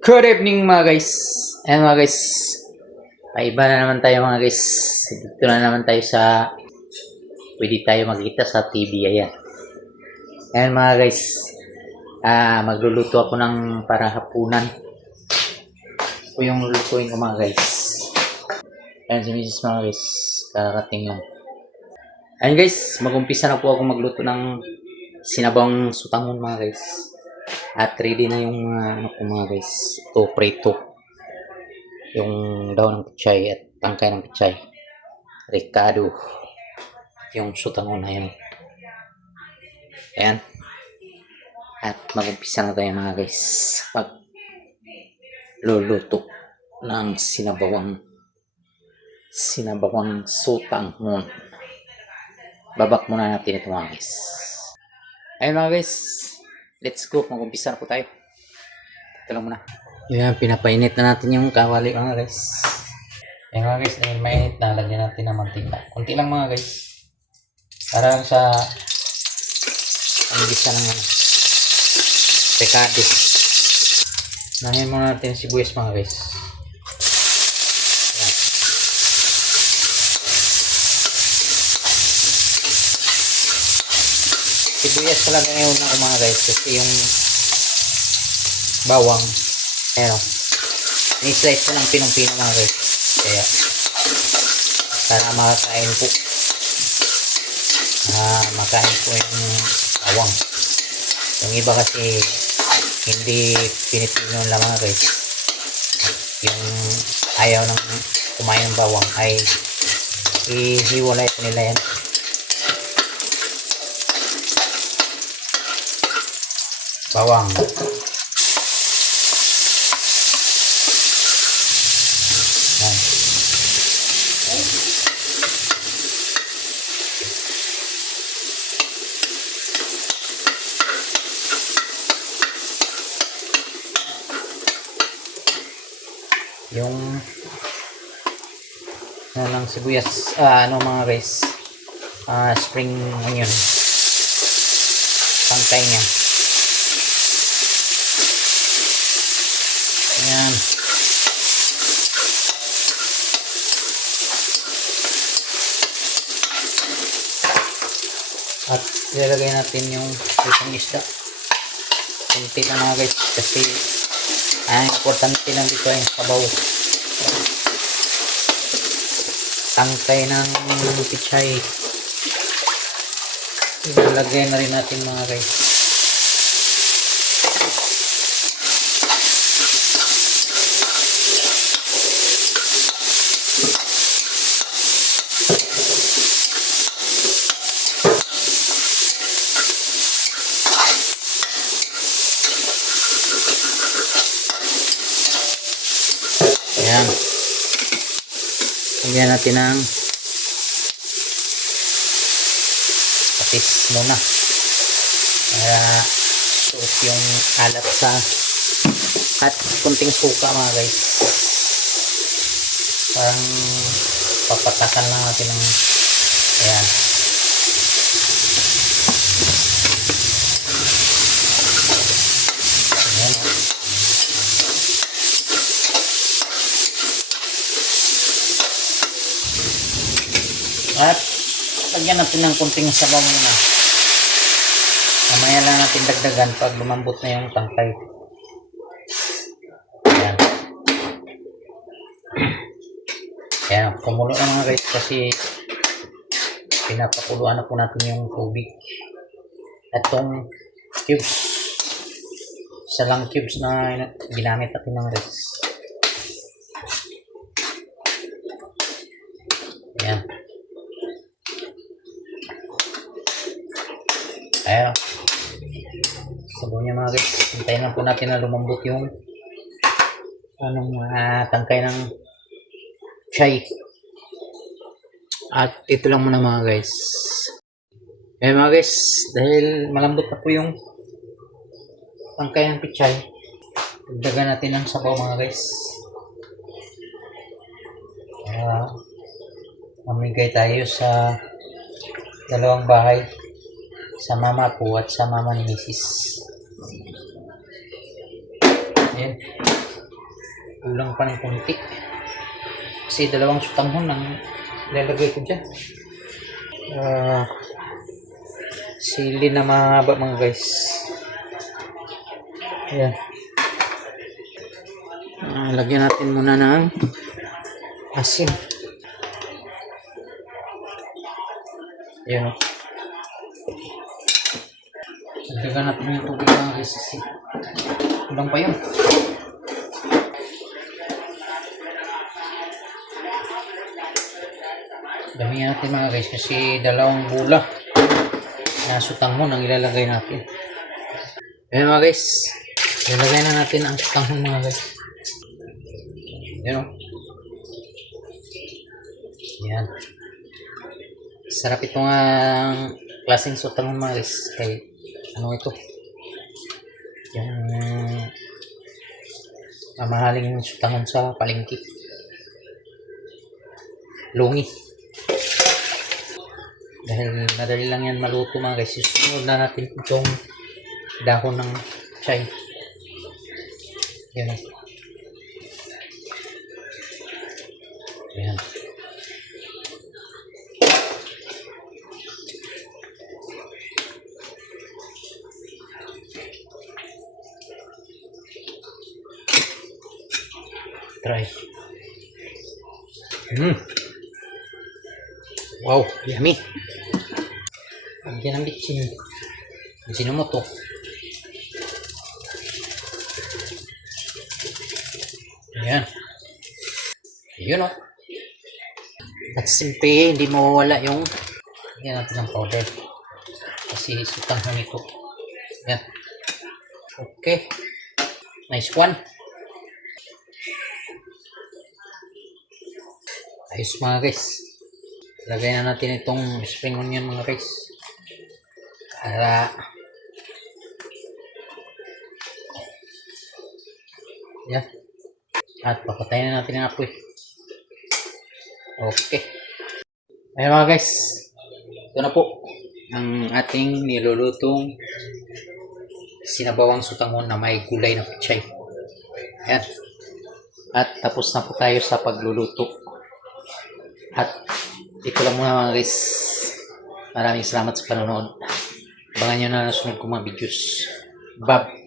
Good evening mga guys. Ayan mga guys. May iba na naman tayo mga guys. Dito na naman tayo sa pwede tayo magkita sa TV. Ayan. Ayan mga guys. Ah, magluluto ako ng para hapunan. Ito yung lulutuin ko mga guys. Ayan si Mrs. mga guys. Karating lang. Ayan guys, mag-umpisa na po ako magluto ng sinabang sutangon mga guys. At ready na yung mga ano ko mga guys. Ito, preto. Yung daw ng pichay at tangkay ng pichay. Ricardo. Yung sutangon na yun. Ayan. At mag-umpisa na tayo mga guys. Pag luluto ng sinabawang sinabawang sutangon. Babak muna natin ito mga guys. Ayun mga guys. Let's go. Mag-umpisa na po tayo. Ito lang muna. Yan, pinapainit na natin yung kawali mga guys. Yan mga guys, dahil mainit na, lagyan natin ng mantika. Kunti lang mga guys. Para lang sa gisa ng ano, pekado. Nahin muna natin yung sibuyas mga guys. Sibuyas talaga ngayon na mga guys kasi yung bawang Ayan o. Ni-slice ko ng pinong-pino mga guys. Kaya, para makakain po. Ah, makain po yung bawang. Yung iba kasi, hindi pinipino lang mga guys. Yung ayaw ng kumain ng bawang ay ihiwalay po nila yan. Bawang. Yung ano lang sibuyas, ah, ano mga guys, ah, spring onion. Pangkay niya. Ayan. At ilalagay natin yung itong isda. Kunti na mga guys kasi ang importante lang dito ay sabaw. Tangkay ng pichay. Ilalagay na rin natin mga guys. Ayan. Lagyan natin ng patis muna. Para suot yung alat sa at kunting suka mga guys. Parang papatakan lang natin ng ayan. Ayan. oh. At lagyan natin ng kunting sabaw muna. Mamaya lang natin dagdagan pag lumambot na yung tangkay. Ayan. Ayan, kumulo na mga guys kasi pinapakuluan na po natin yung tubig. At itong cubes. Isa lang cubes na ginamit natin mga guys. Ayan. Ayan. Sabaw niya mga guys. Hintayin lang po natin na lumambot yung anong uh, tangkay ng chai. At ito lang muna mga guys. Ayan mga guys. Dahil malambot na po yung tangkay ng pichay. Dagdagan natin ng sabaw mga guys. Kaya mamigay tayo sa dalawang bahay sa mama ko at sa mama ni Mrs. Ayan. Kulang pa ng konti. Kasi dalawang sutanghon ang lalagay ko dyan. Ah, sili na mahaba mga guys. Ayan. Ah, lagyan natin muna ng asin. Ayan o. Lagyan natin yung tubig guys. kasi Kulang pa yun. Dami natin mga guys kasi dalawang bula na sutanghon ang ilalagay natin. Ayan mga guys. Ilalagay na natin ang sutanghon mga guys. Ayan o. Ayan. Sarap itong uh, klaseng sutanghon mga guys. Kay ano ito? Yung mamahaling sutanghon sa palengke. Lungi. Dahil madali lang yan maluto mga guys. Susunod na natin itong dahon ng chai. Yan. Yan. Try. Mm. Wow, yummy. Lagyan ng bitsin. Bitsin mo to. Ayan. Yun o. At simple, hindi mawawala yung Lagyan natin ng powder. Kasi sutang na nito. Ayan. Okay. Nice one. Ayos mga guys. Lagay na natin itong spring onion mga guys. Para Yan. At papatayin na natin ang apoy. Okay. Ayan mga guys. Ito na po ang ating nilulutong sinabawang sutangon na may gulay na pichay. Ayan. At tapos na po tayo sa pagluluto. At ito lang muna mga guys. Maraming salamat sa panonood. Abangan nyo na nasunod ko mga videos. Bab.